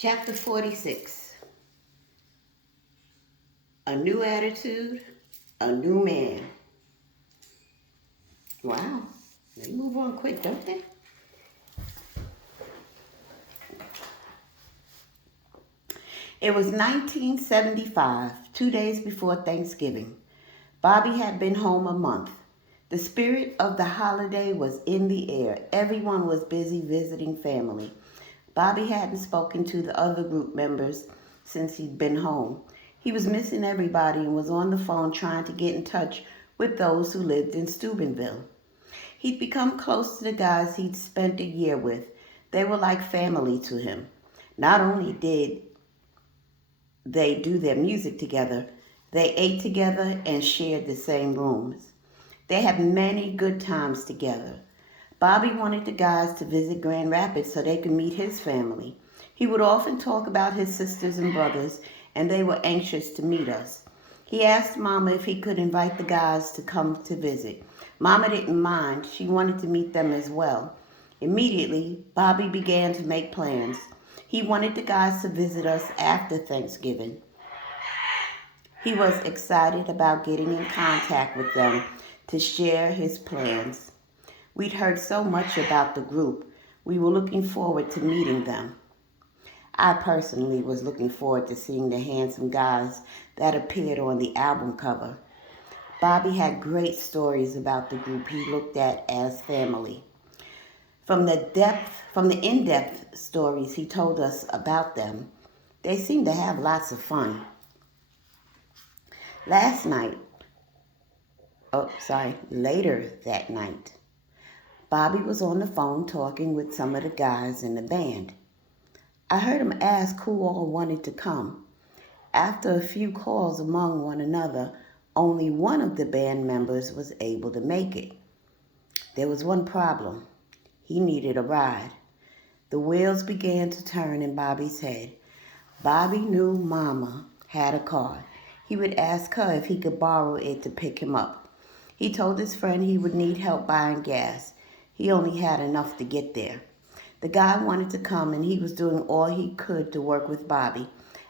Chapter 46. A new attitude, a new man. Wow, they move on quick, don't they? It was 1975, 2 days before Thanksgiving. Bobby had been home a month. The spirit of the holiday was in the air. Everyone was busy visiting family. Bobby hadn't spoken to the other group members since he'd been home. He was missing everybody and was on the phone trying to get in touch with those who lived in Steubenville. He'd become close to the guys he'd spent a year with. They were like family to him. Not only did they do their music together, they ate together and shared the same rooms. They had many good times together. Bobby wanted the guys to visit Grand Rapids so they could meet his family. He would often talk about his sisters and brothers, and they were anxious to meet us. He asked Mama if he could invite the guys to come to visit. Mama didn't mind. She wanted to meet them as well. Immediately, Bobby began to make plans. He wanted the guys to visit us after Thanksgiving. He was excited about getting in contact with them to share his plans. We'd heard so much about the group. We were looking forward to meeting them. I personally was looking forward to seeing the handsome guys that appeared on the album cover. Bobby had great stories about the group he looked at as family. From the in-depth stories he told us about them, they seemed to have lots of fun. Later that night, Bobby was on the phone talking with some of the guys in the band. I heard him ask who all wanted to come. After a few calls among one another, only one of the band members was able to make it. There was one problem. He needed a ride. The wheels began to turn in Bobby's head. Bobby knew Mama had a car. He would ask her if he could borrow it to pick him up. He told his friend he would need help buying gas. He only had enough to get there. The guy wanted to come and he was doing all he could to work with Bobby.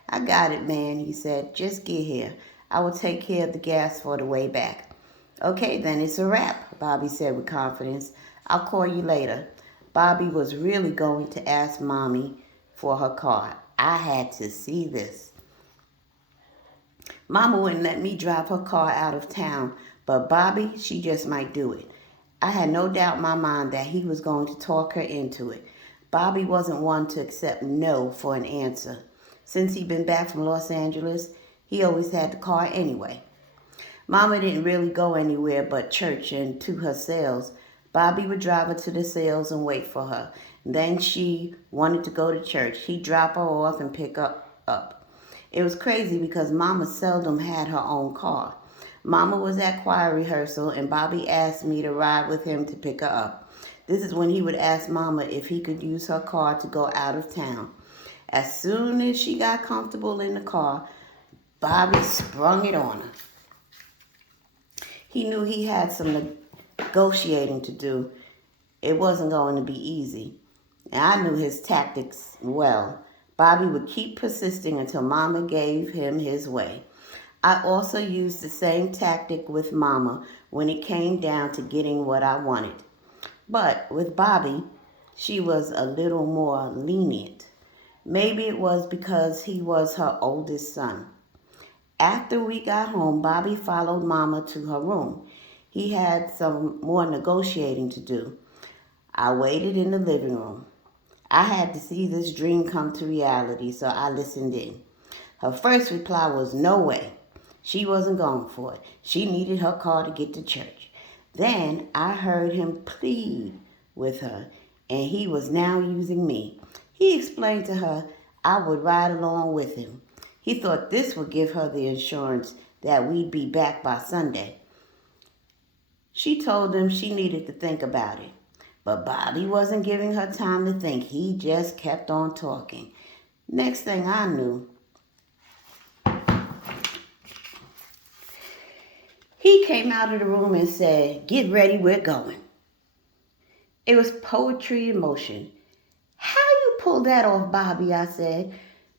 "I got it, man," he said. "Just get here. I will take care of the gas for the way back." "Okay, then it's a wrap," Bobby said with confidence. "I'll call you later." Bobby was really going to ask Mommy for her car. I had to see this. Mama wouldn't let me drive her car out of town, but Bobby, she just might do it. I had no doubt in my mind that he was going to talk her into it. Bobby wasn't one to accept no for an answer. Since he'd been back from Los Angeles, he always had the car anyway. Mama didn't really go anywhere but church and to her sales. Bobby would drive her to the sales and wait for her. Then she wanted to go to church. He'd drop her off and pick her up. It was crazy because Mama seldom had her own car. Mama was at choir rehearsal and Bobby asked me to ride with him to pick her up. This is when he would ask Mama if he could use her car to go out of town. As soon as she got comfortable in the car, Bobby sprung it on her. He knew he had some negotiating to do. It wasn't going to be easy. And I knew his tactics well. Bobby would keep persisting until Mama gave him his way. I also used the same tactic with Mama when it came down to getting what I wanted. But with Bobby, she was a little more lenient. Maybe it was because he was her oldest son. After we got home, Bobby followed Mama to her room. He had some more negotiating to do. I waited in the living room. I had to see this dream come to reality, so I listened in. Her first reply was no way. She wasn't going for it. She needed her car to get to church. Then I heard him plead with her, and he was now using me. He explained to her I would ride along with him. He thought this would give her the assurance that we'd be back by Sunday. She told him she needed to think about it. But Bobby wasn't giving her time to think. He just kept on talking. Next thing I knew, he came out of the room and said, "Get ready, we're going." It was poetry in motion. "How you pull that off, Bobby, I said.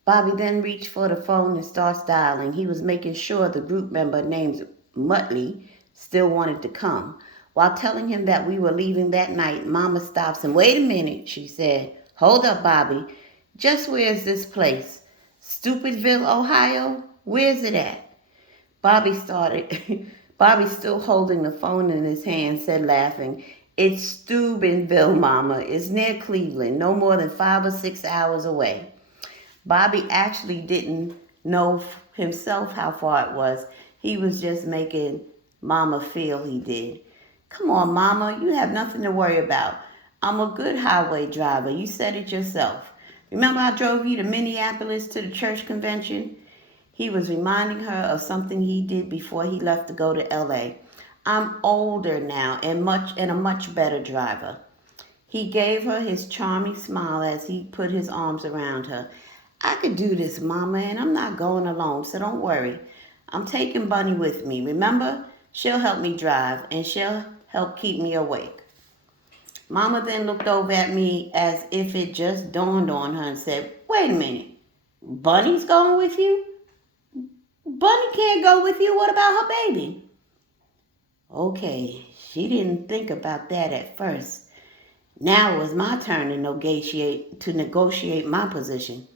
Bobby then reached for the phone and starts dialing. He was making sure the group member named Muttley still wanted to come. While telling him that we were leaving that night, Mama stops and, "Wait a minute," she said. "Hold up, Bobby. Just where is this place? Stupidville, Ohio? Where's it at?" Bobby started. Bobby, still holding the phone in his hand, said, laughing, "It's Steubenville, Mama. It's near Cleveland, no more than 5 or 6 hours away." Bobby actually didn't know himself how far it was. He was just making Mama feel he did. "Come on, Mama, you have nothing to worry about. I'm a good highway driver. You said it yourself. Remember I drove you to Minneapolis to the church convention?" He was reminding her of something he did before he left to go to L.A. "I'm older now and a much better driver." He gave her his charming smile as he put his arms around her. "I could do this, Mama, and I'm not going alone, so don't worry. I'm taking Bunny with me. Remember, she'll help me drive, and she'll help keep me awake." Mama then looked over at me as if it just dawned on her and said, "Wait a minute. Bunny's going with you? Bunny can't go with you. What about her baby?" Okay, she didn't think about that at first. Now it was my turn to negotiate my position.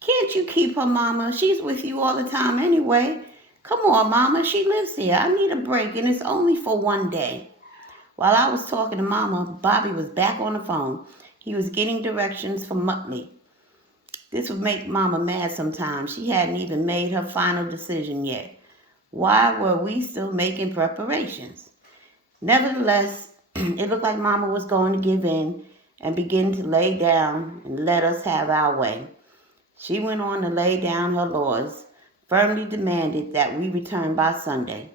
"Can't you keep her, Mama? She's with you all the time anyway. Come on, Mama, she lives here. I need a break, and it's only for one day." While I was talking to Mama, Bobby was back on the phone. He was getting directions from Muttley. This would make Mama mad sometimes. She hadn't even made her final decision yet. Why were we still making preparations? Nevertheless, it looked like Mama was going to give in and begin to lay down and let us have our way. She went on to lay down her laws, firmly demanded that we return by Sunday.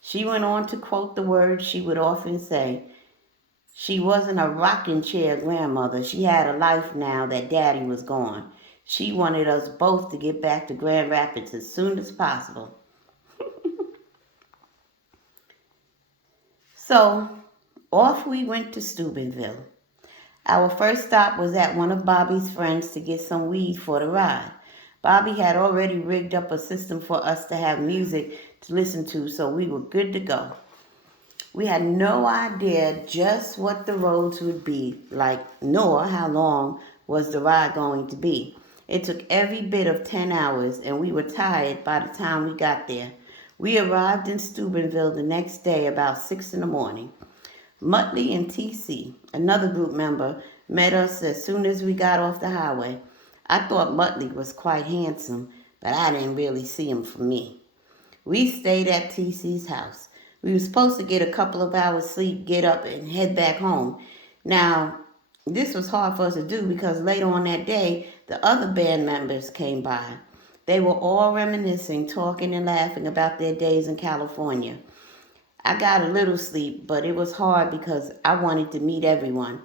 She went on to quote the words she would often say. She wasn't a rocking chair grandmother. She had a life now that Daddy was gone. She wanted us both to get back to Grand Rapids as soon as possible. So, off we went to Steubenville. Our first stop was at one of Bobby's friends to get some weed for the ride. Bobby had already rigged up a system for us to have music to listen to, so we were good to go. We had no idea just what the roads would be like, nor how long was the ride going to be. It took every bit of 10 hours, and we were tired by the time we got there. We arrived in Steubenville the next day about 6 in the morning. Muttley and T.C., another group member, met us as soon as we got off the highway. I thought Muttley was quite handsome, but I didn't really see him for me. We stayed at T.C.'s house. We were supposed to get a couple of hours sleep, get up, and head back home. Now, this was hard for us to do because later on that day, the other band members came by. They were all reminiscing, talking and laughing about their days in California. I got a little sleep, but it was hard because I wanted to meet everyone.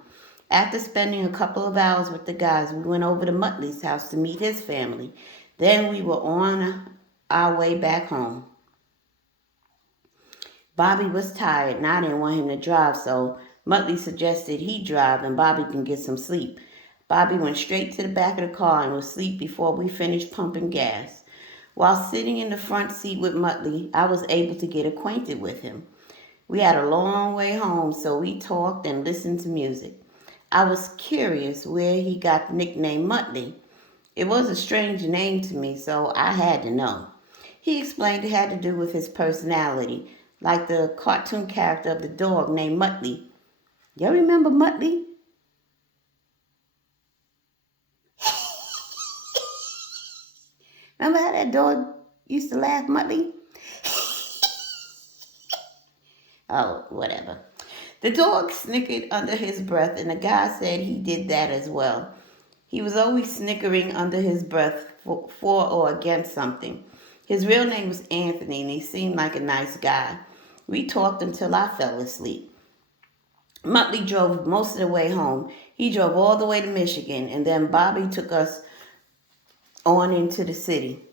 After spending a couple of hours with the guys, we went over to Muttley's house to meet his family. Then we were on our way back home. Bobby was tired and I didn't want him to drive, so Muttley suggested he drive and Bobby can get some sleep. Bobby went straight to the back of the car and was asleep before we finished pumping gas. While sitting in the front seat with Muttley, I was able to get acquainted with him. We had a long way home, so we talked and listened to music. I was curious where he got the nickname Muttley. It was a strange name to me, so I had to know. He explained it had to do with his personality, like the cartoon character of the dog named Muttley. Y'all remember Muttley? Remember how that dog used to laugh, Muttley? Oh, whatever. The dog snickered under his breath, and the guy said he did that as well. He was always snickering under his breath for or against something. His real name was Anthony, and he seemed like a nice guy. We talked until I fell asleep. Muttley drove most of the way home. He drove all the way to Michigan, and then Bobby took us on into the city.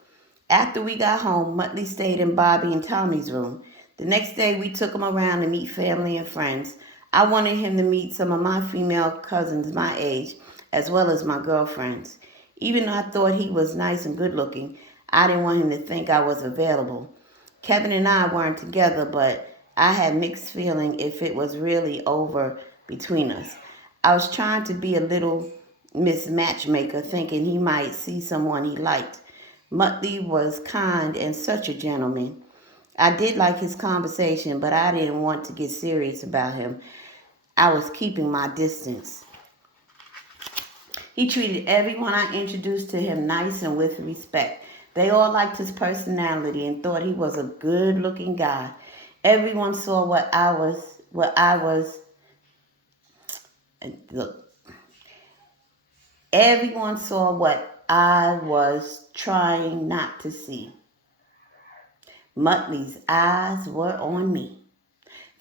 After we got home, Muttley stayed in Bobby and Tommy's room. The next day, we took him around to meet family and friends. I wanted him to meet some of my female cousins my age, as well as my girlfriends. Even though I thought he was nice and good looking, I didn't want him to think I was available. Kevin and I weren't together, but I had mixed feeling if it was really over between us. I was trying to be a little Miss Matchmaker, thinking he might see someone he liked. Muttley was kind and such a gentleman. I did like his conversation, but I didn't want to get serious about him. I was keeping my distance. He treated everyone I introduced to him nice and with respect. They all liked his personality and thought he was a good-looking guy. Everyone saw look, everyone saw what I was trying not to see. Muttley's eyes were on me.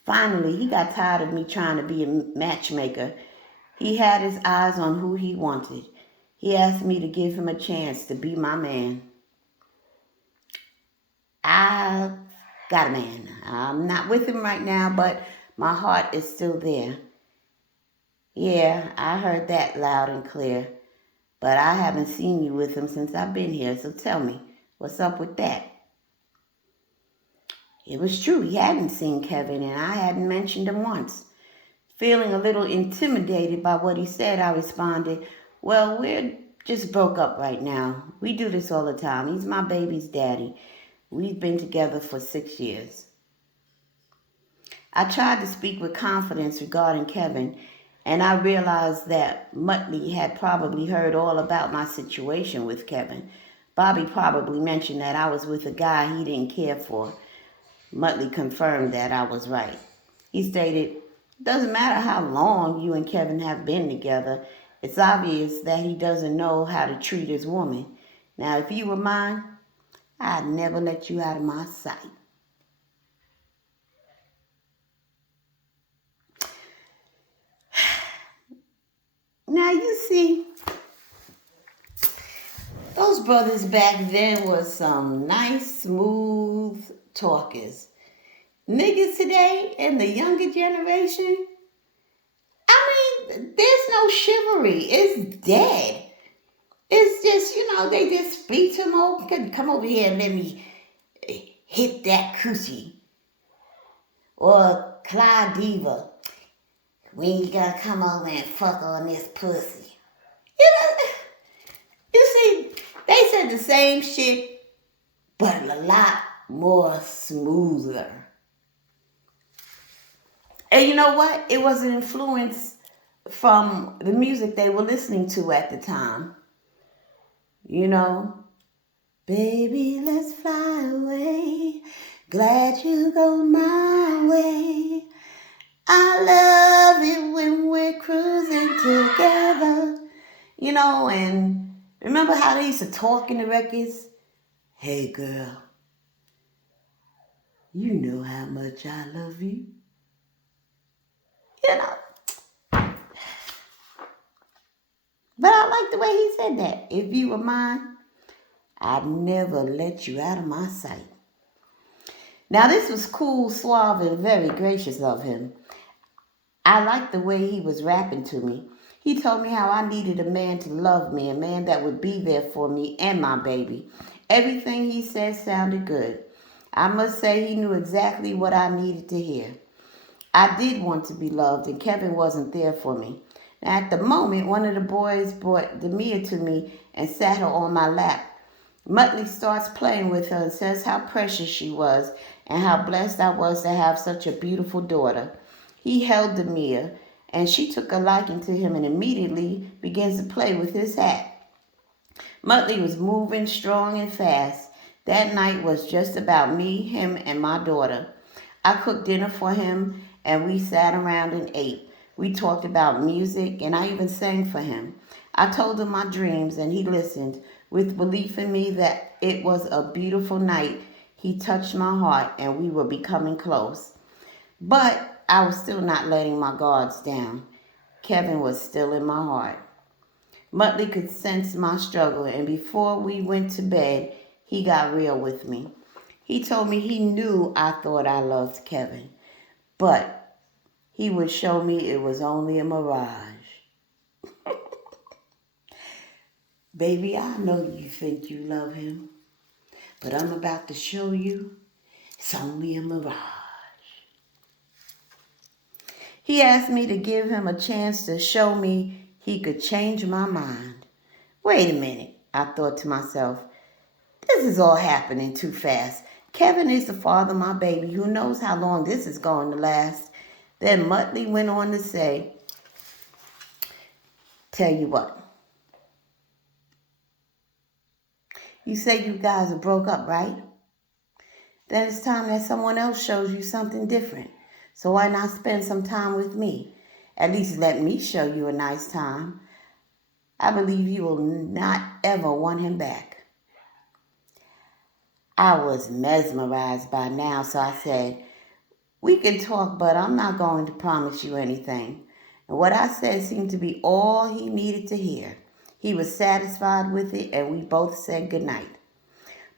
Finally, he got tired of me trying to be a matchmaker. He had his eyes on who he wanted. He asked me to give him a chance to be my man. I've got a man. I'm not with him right now, but my heart is still there. Yeah, I heard that loud and clear. But I haven't seen you with him since I've been here, so tell me, what's up with that? It was true, he hadn't seen Kevin, and I hadn't mentioned him once. Feeling a little intimidated by what he said, I responded, well, we're just broke up right now. We do this all the time. He's my baby's daddy. We've been together for 6 years. I tried to speak with confidence regarding Kevin, and I realized that Muttley had probably heard all about my situation with Kevin. Bobby probably mentioned that I was with a guy he didn't care for. Muttley confirmed that I was right. He stated, it doesn't matter how long you and Kevin have been together. It's obvious that he doesn't know how to treat his woman. Now, if you were mine, I'd never let you out of my sight. Now, you see, those brothers back then was some nice, smooth talkers. Niggas today and the younger generation, I mean, there's no chivalry. It's dead. It's just, they just speak to them. Come over here and let me hit that coochie. Or Clyde Diva, when you gotta come over and fuck on this pussy. You see, they said the same shit, but a lot more smoother. And you know what? It was an influence from the music they were listening to at the time. Baby, let's fly away. Glad you go my way. I love it when we're cruising together. And remember how they used to talk in the records? Hey, girl, you know how much I love you. But I like the way he said that. If you were mine, I'd never let you out of my sight. Now, this was cool, suave, and very gracious of him. I liked the way he was rapping to me. He told me how I needed a man to love me, a man that would be there for me and my baby. Everything he said sounded good. I must say he knew exactly what I needed to hear. I did want to be loved, and Kevin wasn't there for me. Now, at the moment, one of the boys brought Demia to me and sat her on my lap. Muttley starts playing with her and says how precious she was and how blessed I was to have such a beautiful daughter. He held Demia, and she took a liking to him and immediately begins to play with his hat. Muttley was moving strong and fast. That night was just about me, him, and my daughter. I cooked dinner for him, and we sat around and ate. We talked about music, and I even sang for him. I told him my dreams, and he listened. With belief in me that it was a beautiful night, he touched my heart, and we were becoming close. But I was still not letting my guards down. Kevin was still in my heart. Muttley could sense my struggle, and before we went to bed, he got real with me. He told me he knew I thought I loved Kevin, but he would show me it was only a mirage. Baby, I know you think you love him, but I'm about to show you it's only a mirage. He asked me to give him a chance to show me he could change my mind. Wait a minute, I thought to myself. This is all happening too fast. Kevin is the father of my baby. Who knows how long this is going to last? Then Muttley went on to say, tell you what. You say you guys are broke up, right? Then it's time that someone else shows you something different. So why not spend some time with me? At least let me show you a nice time. I believe you will not ever want him back. I was mesmerized by now, so I said, we can talk, but I'm not going to promise you anything. And what I said seemed to be all he needed to hear. He was satisfied with it, and we both said goodnight.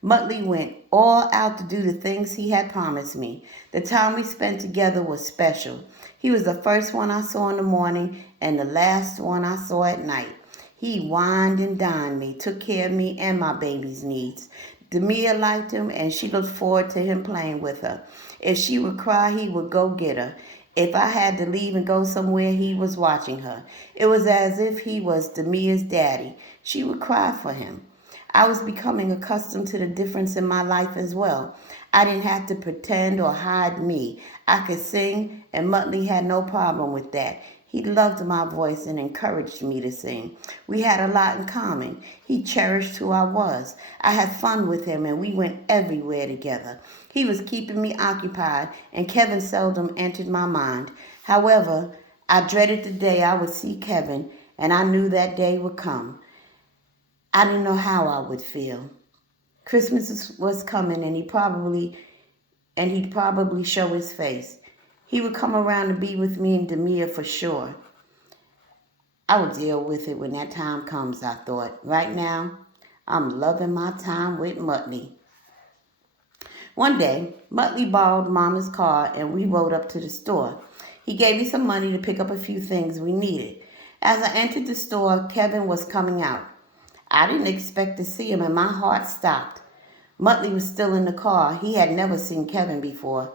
Muttley went all out to do the things he had promised me. The time we spent together was special. He was the first one I saw in the morning and the last one I saw at night. He wined and dined me, took care of me and my baby's needs. Demia liked him, and she looked forward to him playing with her. If she would cry, he would go get her. If I had to leave and go somewhere, he was watching her. It was as if he was Demia's daddy. She would cry for him. I was becoming accustomed to the difference in my life as well. I didn't have to pretend or hide me. I could sing, and Muttley had no problem with that. He loved my voice and encouraged me to sing. We had a lot in common. He cherished who I was. I had fun with him, and we went everywhere together. He was keeping me occupied, and Kevin seldom entered my mind. However, I dreaded the day I would see Kevin, and I knew that day would come. I didn't know how I would feel. Christmas was coming, and he'd probably show his face. He would come around to be with me and Demia for sure. I will deal with it when that time comes, I thought. Right now, I'm loving my time with Muttley. One day, Muttley borrowed Mama's car and we rode up to the store. He gave me some money to pick up a few things we needed. As I entered the store, Kevin was coming out. I didn't expect to see him, and my heart stopped. Muttley was still in the car. He had never seen Kevin before.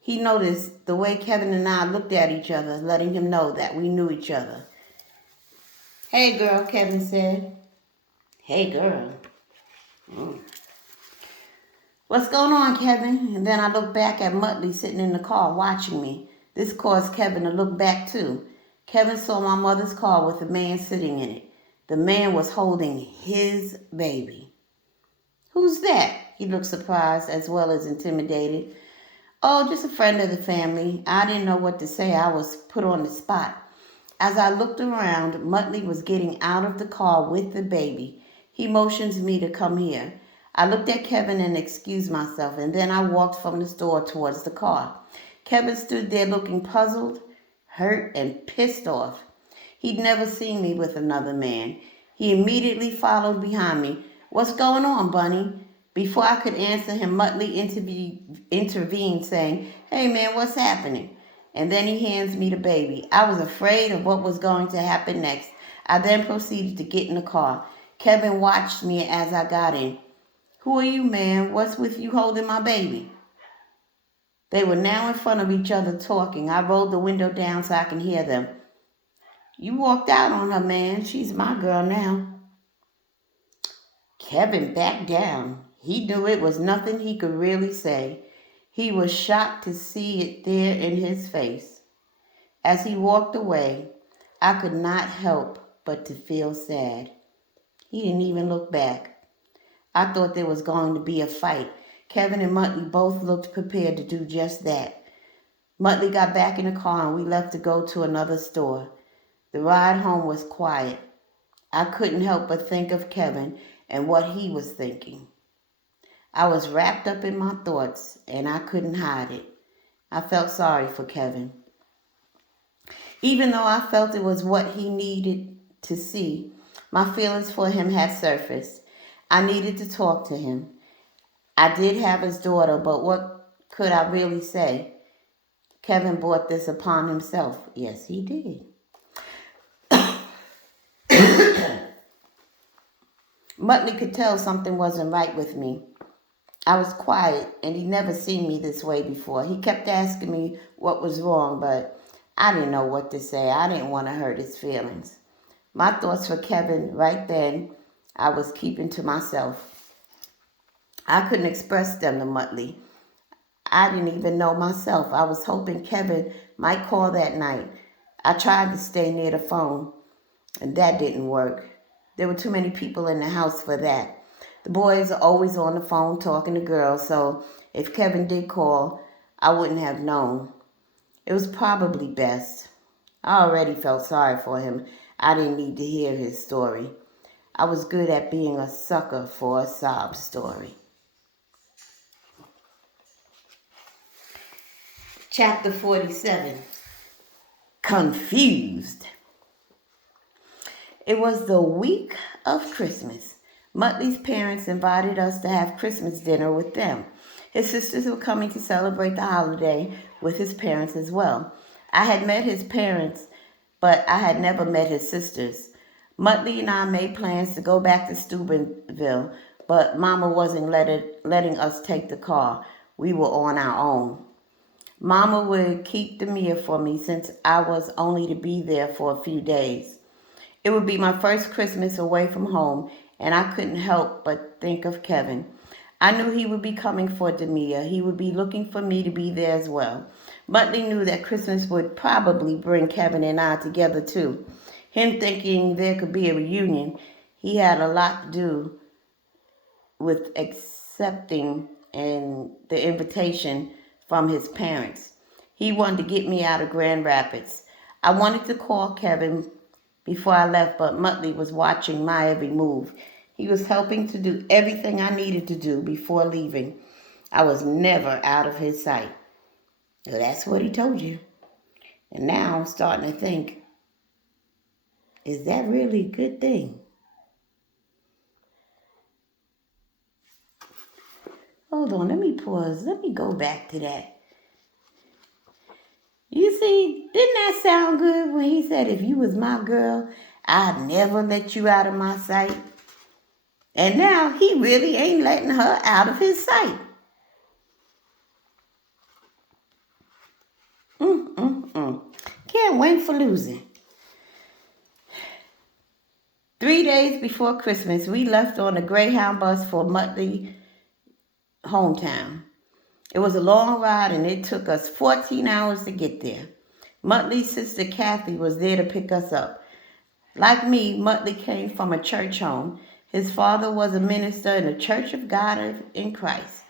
He noticed the way Kevin and I looked at each other, letting him know that we knew each other. Hey, girl, Kevin said. Hey, girl. What's going on, Kevin? And then I looked back at Muttley sitting in the car watching me. This caused Kevin to look back, too. Kevin saw my mother's car with a man sitting in it. The man was holding his baby. Who's that? He looked surprised as well as intimidated. Oh, just a friend of the family. I didn't know what to say. I was put on the spot. As I looked around, Muttley was getting out of the car with the baby. He motioned me to come here. I looked at Kevin and excused myself, and then I walked from the store towards the car. Kevin stood there looking puzzled, hurt, and pissed off. He'd never seen me with another man. He immediately followed behind me. What's going on, Bunny? Before I could answer him, Muttley intervened, saying, Hey, man, what's happening? And then he hands me the baby. I was afraid of what was going to happen next. I then proceeded to get in the car. Kevin watched me as I got in. Who are you, man? What's with you holding my baby? They were now in front of each other talking. I rolled the window down so I can hear them. You walked out on her, man. She's my girl now. Kevin backed down. He knew it was nothing he could really say. He was shocked to see it there in his face. As he walked away, I could not help but to feel sad. He didn't even look back. I thought there was going to be a fight. Kevin and Muttley both looked prepared to do just that. Muttley got back in the car and we left to go to another store. The ride home was quiet. I couldn't help but think of Kevin and what he was thinking. I was wrapped up in my thoughts and I couldn't hide it. I felt sorry for Kevin. Even though I felt it was what he needed to see, my feelings for him had surfaced. I needed to talk to him. I did have his daughter, but what could I really say? Kevin brought this upon himself. Yes, he did. Muttley could tell something wasn't right with me. I was quiet, and he'd never seen me this way before. He kept asking me what was wrong, but I didn't know what to say. I didn't want to hurt his feelings. My thoughts for Kevin right then, I was keeping to myself. I couldn't express them to Muttley. I didn't even know myself. I was hoping Kevin might call that night. I tried to stay near the phone, and that didn't work. There were too many people in the house for that. The boys are always on the phone talking to girls, so if Kevin did call, I wouldn't have known. It was probably best. I already felt sorry for him. I didn't need to hear his story. I was good at being a sucker for a sob story. Chapter 47. Confused. It was the week of Christmas. Muttley's parents invited us to have Christmas dinner with them. His sisters were coming to celebrate the holiday with his parents as well. I had met his parents, but I had never met his sisters. Muttley and I made plans to go back to Steubenville, but Mama wasn't letting us take the car. We were on our own. Mama would keep the meal for me since I was only to be there for a few days. It would be my first Christmas away from home, and I couldn't help but think of Kevin. I knew he would be coming for Demia. He would be looking for me to be there as well. Muttley knew that Christmas would probably bring Kevin and I together too. Him thinking there could be a reunion, he had a lot to do with accepting the invitation from his parents. He wanted to get me out of Grand Rapids. I wanted to call Kevin before I left, but Muttley was watching my every move. He was helping to do everything I needed to do before leaving. I was never out of his sight. Well, that's what he told you. And now I'm starting to think, is that really a good thing? Hold on, let me pause. Let me go back to that. You see, didn't that sound good when he said, if you was my girl, I'd never let you out of my sight? And now he really ain't letting her out of his sight. Can't win for losing. 3 days before Christmas, we left on a Greyhound bus for Muttley hometown. It was a long ride, and it took us 14 hours to get there. Muttley's sister Kathy was there to pick us up. Like me, Muttley came from a church home. His father was a minister in the Church of God in Christ.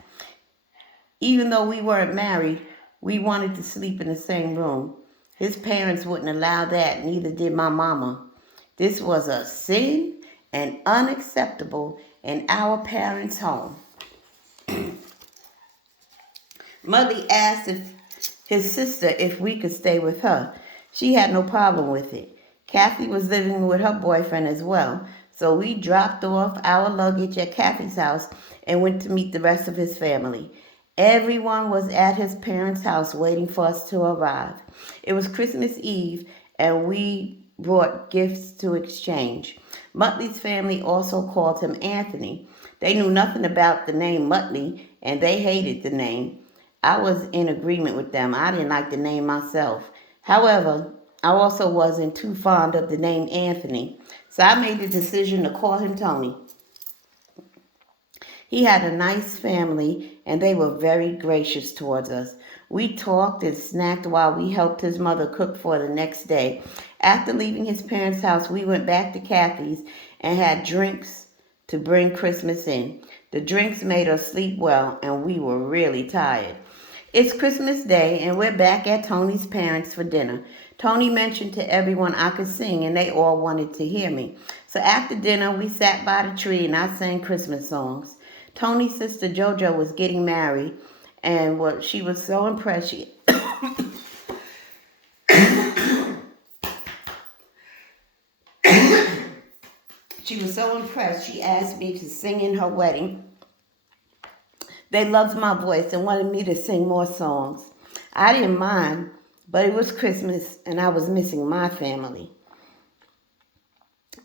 Even though we weren't married, we wanted to sleep in the same room. His parents wouldn't allow that, neither did my mama. This was a sin and unacceptable in our parents' home. Muttley asked his sister if we could stay with her. She had no problem with it. Kathy was living with her boyfriend as well, so we dropped off our luggage at Kathy's house and went to meet the rest of his family. Everyone was at his parents' house waiting for us to arrive. It was Christmas Eve, and we brought gifts to exchange. Muttley's family also called him Anthony. They knew nothing about the name Muttley, and they hated the name. I was in agreement with them. I didn't like the name myself. However, I also wasn't too fond of the name Anthony, so I made the decision to call him Tony. He had a nice family, and they were very gracious towards us. We talked and snacked while we helped his mother cook for the next day. After leaving his parents' house, we went back to Kathy's and had drinks to bring Christmas in. The drinks made us sleep well, and we were really tired. It's Christmas Day, and we're back at Tony's parents for dinner. Tony mentioned to everyone I could sing, and they all wanted to hear me. So after dinner, we sat by the tree, and I sang Christmas songs. Tony's sister JoJo was getting married, and she was so impressed. She was so impressed, she asked me to sing in her wedding. They loved my voice and wanted me to sing more songs. I didn't mind, but it was Christmas and I was missing my family.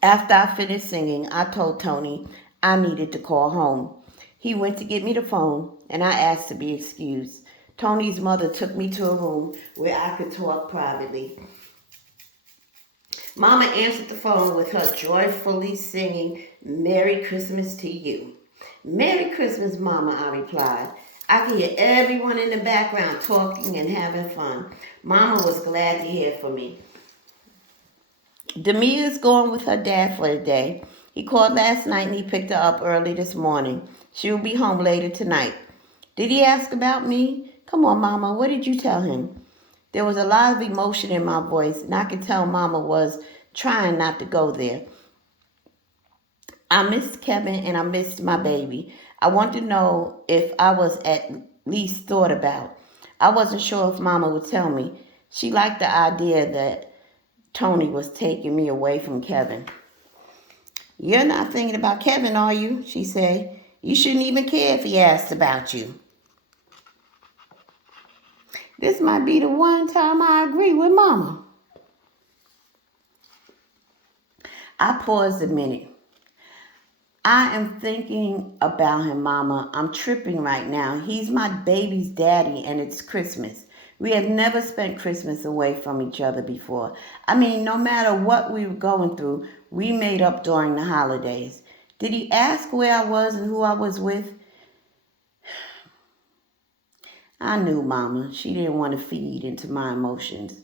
After I finished singing, I told Tony I needed to call home. He went to get me the phone, and I asked to be excused. Tony's mother took me to a room where I could talk privately. Mama answered the phone with her joyfully singing, "Merry Christmas to you." "Merry Christmas, Mama," I replied. I could hear everyone in the background talking and having fun. Mama was glad to hear from me. Demia's going with her dad for the day. He called last night and he picked her up early this morning. She will be home later tonight. Did he ask about me? Come on, Mama, what did you tell him? There was a lot of emotion in my voice, and I could tell Mama was trying not to go there. I missed Kevin and I missed my baby. I wanted to know if I was at least thought about. I wasn't sure if Mama would tell me. She liked the idea that Tony was taking me away from Kevin. "You're not thinking about Kevin, are you?" she said. "You shouldn't even care if he asked about you." This might be the one time I agree with Mama. I paused a minute. "I am thinking about him, Mama. I'm tripping right now. He's my baby's daddy and it's Christmas. We have never spent Christmas away from each other before. I mean, no matter what we were going through, we made up during the holidays. Did he ask where I was and who I was with?" I knew Mama. She didn't want to feed into my emotions.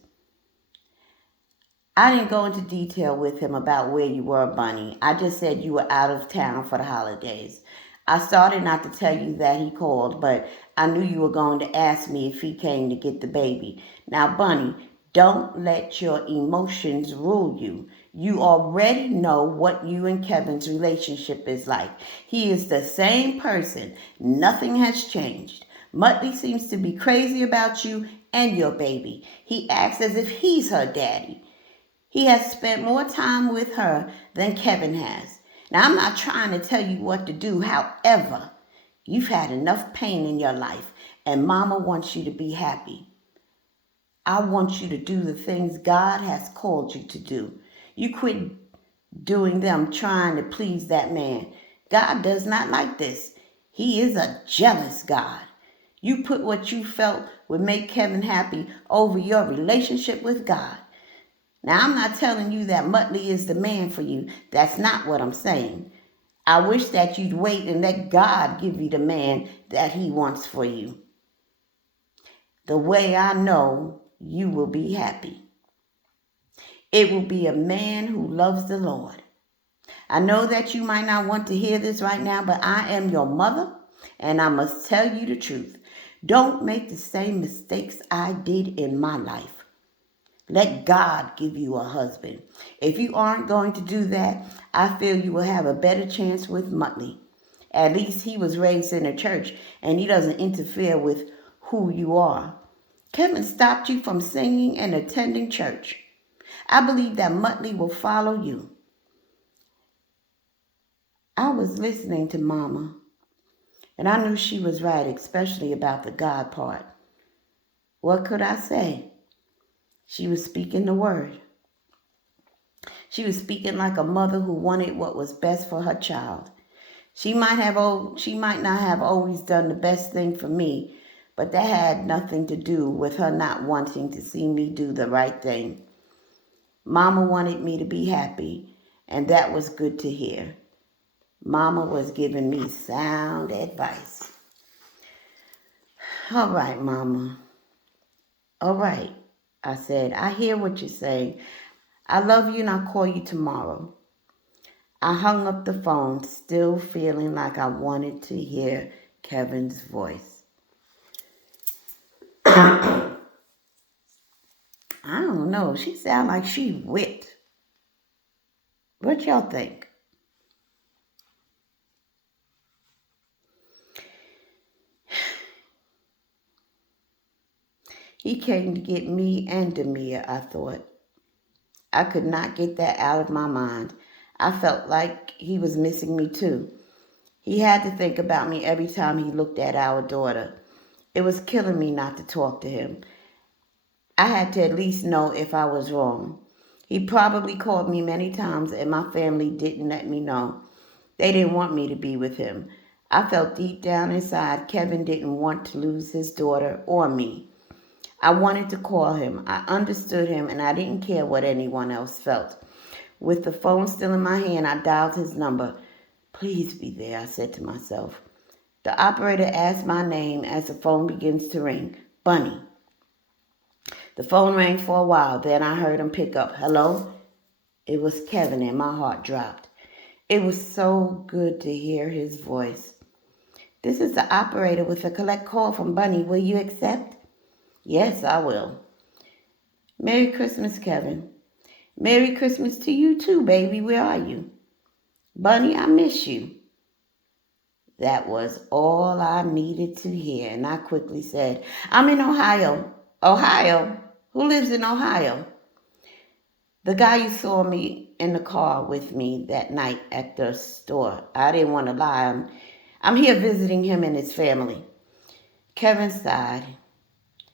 "I didn't go into detail with him about where you were, Bunny. I just said you were out of town for the holidays. I started not to tell you that he called, but I knew you were going to ask me if he came to get the baby. Now, Bunny, don't let your emotions rule you. You already know what you and Kevin's relationship is like. He is the same person. Nothing has changed. Muttley seems to be crazy about you and your baby. He acts as if he's her daddy. He has spent more time with her than Kevin has. Now, I'm not trying to tell you what to do. However, you've had enough pain in your life, and Mama wants you to be happy. I want you to do the things God has called you to do. You quit doing them trying to please that man. God does not like this. He is a jealous God. You put what you felt would make Kevin happy over your relationship with God. Now, I'm not telling you that Muttley is the man for you. That's not what I'm saying. I wish that you'd wait and let God give you the man that he wants for you. The way I know you will be happy. It will be a man who loves the Lord. I know that you might not want to hear this right now, but I am your mother, and I must tell you the truth. Don't make the same mistakes I did in my life. Let God give you a husband. If you aren't going to do that, I feel you will have a better chance with Muttley. At least he was raised in a church, and he doesn't interfere with who you are. Kevin stopped you from singing and attending church. I believe that Muttley will follow you. I was listening to Mama, and I knew she was right, especially about the God part. What could I say? She was speaking the word. She was speaking like a mother who wanted what was best for her child. She might not have always done the best thing for me, but that had nothing to do with her not wanting to see me do the right thing. Mama wanted me to be happy, and that was good to hear. Mama was giving me sound advice. "All right, Mama. All right," I said. "I hear what you're saying. I love you and I'll call you tomorrow." I hung up the phone, still feeling like I wanted to hear Kevin's voice. I don't know. She sounded like she whipped. What y'all think? He came to get me and Demia, I thought. I could not get that out of my mind. I felt like he was missing me too. He had to think about me every time he looked at our daughter. It was killing me not to talk to him. I had to at least know if I was wrong. He probably called me many times and my family didn't let me know. They didn't want me to be with him. I felt deep down inside Kevin didn't want to lose his daughter or me. I wanted to call him. I understood him, and I didn't care what anyone else felt. With the phone still in my hand, I dialed his number. Please be there, I said to myself. The operator asked my name as the phone begins to ring. Bunny. The phone rang for a while. Then I heard him pick up. Hello? It was Kevin, and my heart dropped. It was so good to hear his voice. This is the operator with a collect call from Bunny. Will you accept? Yes, I will. Merry Christmas, Kevin. Merry Christmas to you too, baby. Where are you? Bunny, I miss you. That was all I needed to hear, and I quickly said, I'm in Ohio. Ohio? Who lives in Ohio? The guy you saw me in the car with me that night at the store. I didn't want to lie. I'm here visiting him and his family. Kevin sighed.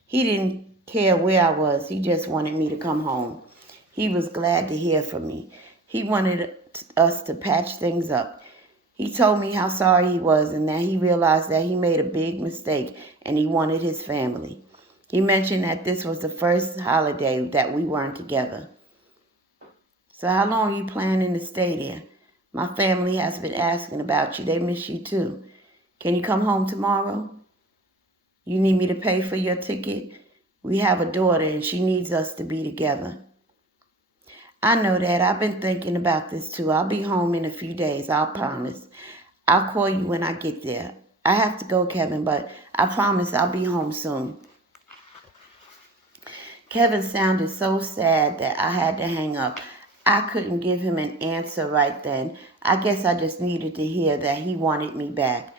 He didn't care where I was. He just wanted me to come home. He was glad to hear from me. He wanted us to patch things up. He told me how sorry he was and that he realized that he made a big mistake and he wanted his family. He mentioned that this was the first holiday that we weren't together. So how long are you planning to stay there? My family has been asking about you. They miss you too. Can you come home tomorrow? You need me to pay for your ticket? We have a daughter and she needs us to be together. I know that. I've been thinking about this too. I'll be home in a few days, I'll promise. I'll call you when I get there. I have to go, Kevin, but I promise I'll be home soon. Kevin sounded so sad that I had to hang up. I couldn't give him an answer right then. I guess I just needed to hear that he wanted me back.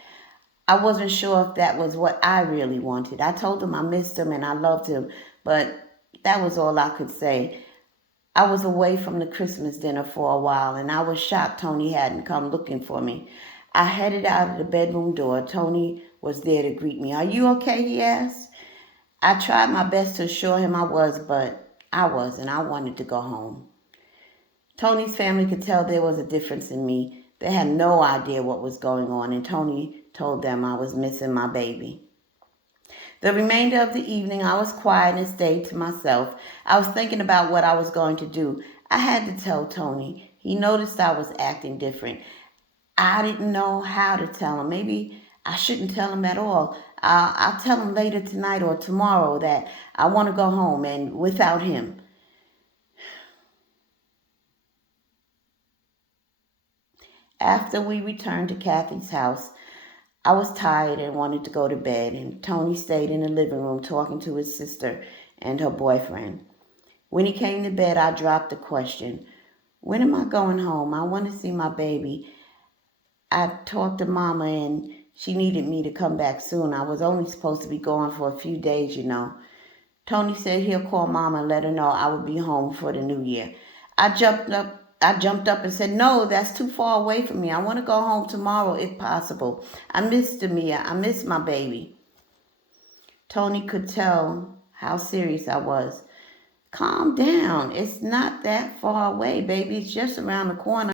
I wasn't sure if that was what I really wanted. I told him I missed him and I loved him, but that was all I could say. I was away from the Christmas dinner for a while, and I was shocked Tony hadn't come looking for me. I headed out of the bedroom door. Tony was there to greet me. Are you okay? He asked. I tried my best to assure him I was, but I wasn't. I wanted to go home. Tony's family could tell there was a difference in me. They had no idea what was going on, and Tony told them I was missing my baby. The remainder of the evening, I was quiet and stayed to myself. I was thinking about what I was going to do. I had to tell Tony. He noticed I was acting different. I didn't know how to tell him. Maybe I shouldn't tell him at all. I'll tell him later tonight or tomorrow that I want to go home and without him. After we returned to Kathy's house, I was tired and wanted to go to bed, and Tony stayed in the living room talking to his sister and her boyfriend. When he came to bed, I dropped the question. When am I going home? I want to see my baby. I talked to Mama and she needed me to come back soon. I was only supposed to be gone for a few days, you know. Tony said he'll call Mama and let her know I would be home for the new year. I jumped up and said, no, that's too far away from me. I want to go home tomorrow if possible. I miss Demia. I miss my baby. Tony could tell how serious I was. Calm down. It's not that far away, baby. It's just around the corner.